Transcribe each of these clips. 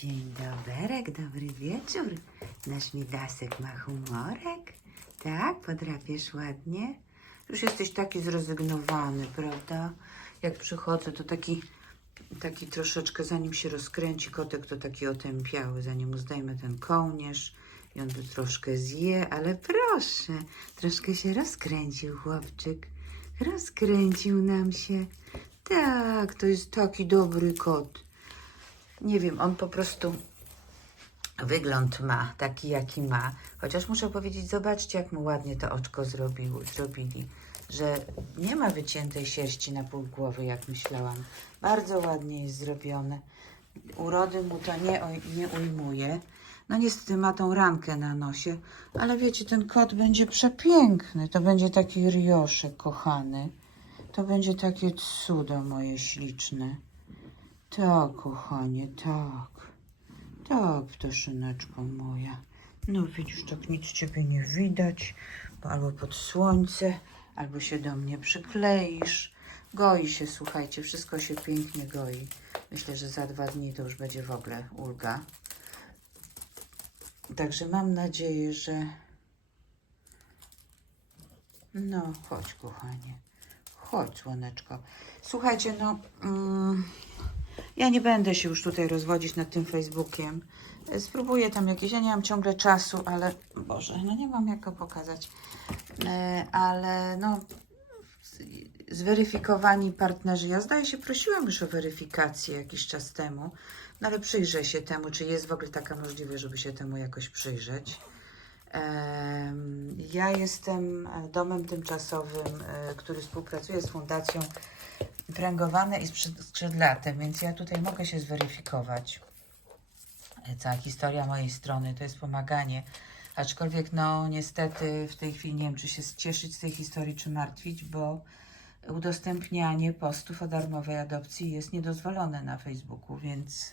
Dzień doberek, dobry wieczór. Nasz Midasek ma humorek. Tak, podrapiesz ładnie. Już jesteś taki zrezygnowany, prawda? Jak przychodzę, to taki, taki troszeczkę, zanim się rozkręci kotek, to taki otępiały. Zanim mu zdejmę ten kołnierz i on to troszkę zje, ale proszę, troszkę się rozkręcił chłopczyk. Rozkręcił nam się. Tak, to jest taki dobry kot. Nie wiem, on po prostu wygląd ma taki, jaki ma. Chociaż muszę powiedzieć, zobaczcie, jak mu ładnie to oczko zrobił, zrobili. Że nie ma wyciętej sierści na pół głowy, jak myślałam. Bardzo ładnie jest zrobione. Urody mu to nie, nie ujmuje. No niestety ma tą rankę na nosie, ale wiecie, ten kot będzie przepiękny. To będzie taki rioszek kochany. To będzie takie cudo moje śliczne. Tak, kochanie, tak. Tak, ptaszyneczko moja. No widzisz, tak nic ciebie nie widać, bo albo pod słońce, albo się do mnie przykleisz. Goi się, słuchajcie, wszystko się pięknie goi. Myślę, że za dwa dni to już będzie w ogóle ulga. Także mam nadzieję, że... No, chodź, kochanie. Chodź, słoneczko. Słuchajcie, no... Mm, ja nie będę się już tutaj rozwodzić nad tym Facebookiem. E, Spróbuję tam jakieś, ja nie mam ciągle czasu, ale Boże, no nie mam jak go pokazać. E, ale no, zweryfikowani partnerzy, ja zdaje się prosiłam już o weryfikację jakiś czas temu, no ale przyjrzę się temu, czy jest w ogóle taka możliwość, żeby się temu jakoś przyjrzeć. Ja jestem e, domem tymczasowym, e, który współpracuje z Fundacją Pręgowane i skrzyd- skrzydlate, więc ja tutaj mogę się zweryfikować. E, Cała historia mojej strony to jest pomaganie. Aczkolwiek, no niestety w tej chwili nie wiem, czy się cieszyć z tej historii, czy martwić, bo udostępnianie postów o darmowej adopcji jest niedozwolone na Facebooku, więc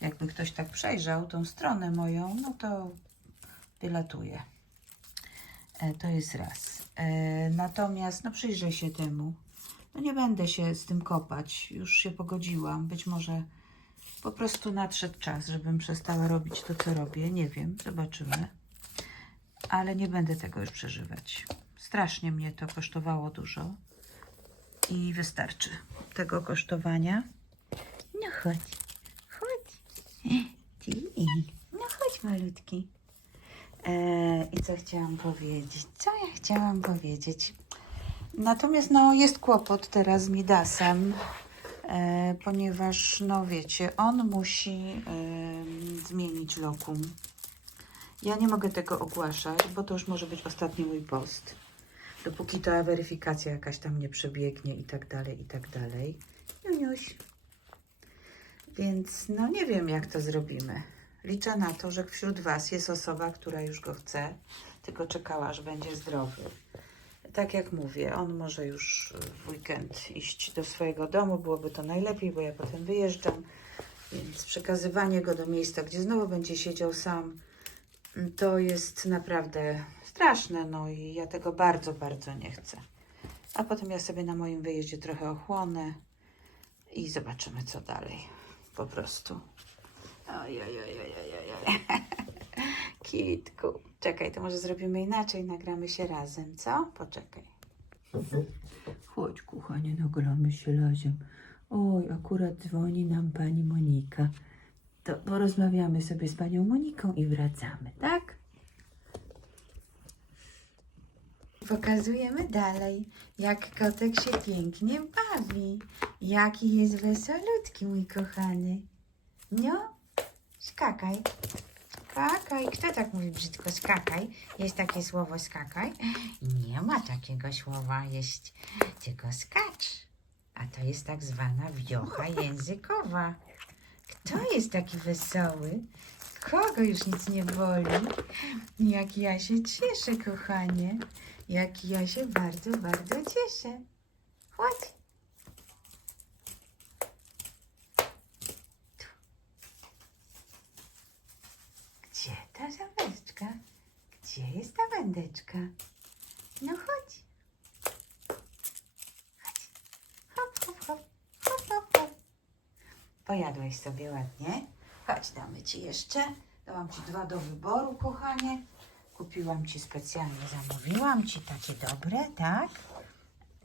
jakby ktoś tak przejrzał tą stronę moją, no to wylatuje. E, To jest raz. E, Natomiast, no przyjrzę się temu. No nie będę się z tym kopać. Już się pogodziłam. Być może po prostu nadszedł czas, żebym przestała robić to, co robię. Nie wiem, zobaczymy. Ale nie będę tego już przeżywać. Strasznie mnie to kosztowało dużo. I wystarczy tego kosztowania. No chodź, chodź. No chodź malutki. E, I co chciałam powiedzieć? Co ja chciałam powiedzieć? Natomiast no, jest kłopot teraz z Midasem, e, ponieważ, no wiecie, on musi zmienić lokum. Ja nie mogę tego ogłaszać, bo to już może być ostatni mój post. Dopóki ta weryfikacja jakaś tam nie przebiegnie i tak dalej, i tak dalej. Juniuś. Więc no nie wiem, jak to zrobimy. Liczę na to, że wśród Was jest osoba, która już go chce, tylko czekała, aż będzie zdrowy tak jak mówię, on może już w weekend iść do swojego domu, byłoby to najlepiej, bo ja potem wyjeżdżam, więc przekazywanie go do miejsca, gdzie znowu będzie siedział sam, to jest naprawdę straszne, no i ja tego bardzo, bardzo nie chcę. A potem ja sobie na moim wyjeździe trochę ochłonę i zobaczymy, co dalej. Po prostu. Oj, oj, oj, oj, oj, oj, oj. Kitku. Czekaj, to może zrobimy inaczej, nagramy się razem, co? Poczekaj. Chodź, kochanie, nagramy się razem. Oj, akurat dzwoni nam pani Monika. To porozmawiamy sobie z panią Moniką i wracamy, tak? Pokazujemy dalej, jak kotek się pięknie bawi. Jaki jest wesolutki, mój kochany. No, skakaj. Skakaj. Kto tak mówi brzydko? Skakaj. Jest takie słowo skakaj? Nie ma takiego słowa, jest tylko skacz. A to jest tak zwana wiocha językowa. Kto jest taki wesoły? Kogo już nic nie boli? Jak ja się cieszę, kochanie. Jak ja się bardzo, bardzo cieszę. Chodź. Gdzie ta zawędeczka? Gdzie jest ta wędeczka? No chodź. Chodź. Hop, hop, hop. Hop, hop, hop. Pojadłeś sobie ładnie. Chodź, damy Ci jeszcze. Dałam Ci dwa do wyboru, kochanie. Kupiłam Ci specjalnie, zamówiłam Ci takie dobre, tak?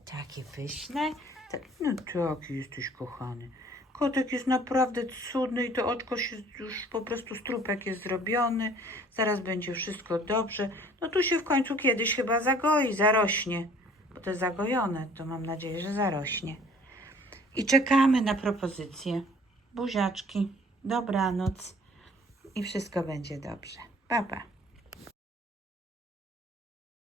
Takie pyszne. Tak, no taki jesteś kochany. Kotek jest naprawdę cudny i to oczko się już po prostu strupek jest zrobiony. Zaraz będzie wszystko dobrze. No tu się w końcu kiedyś chyba zagoi, zarośnie. Bo to jest zagojone, to mam nadzieję, że zarośnie. I czekamy na propozycję. Buziaczki, dobranoc i wszystko będzie dobrze. Pa, pa.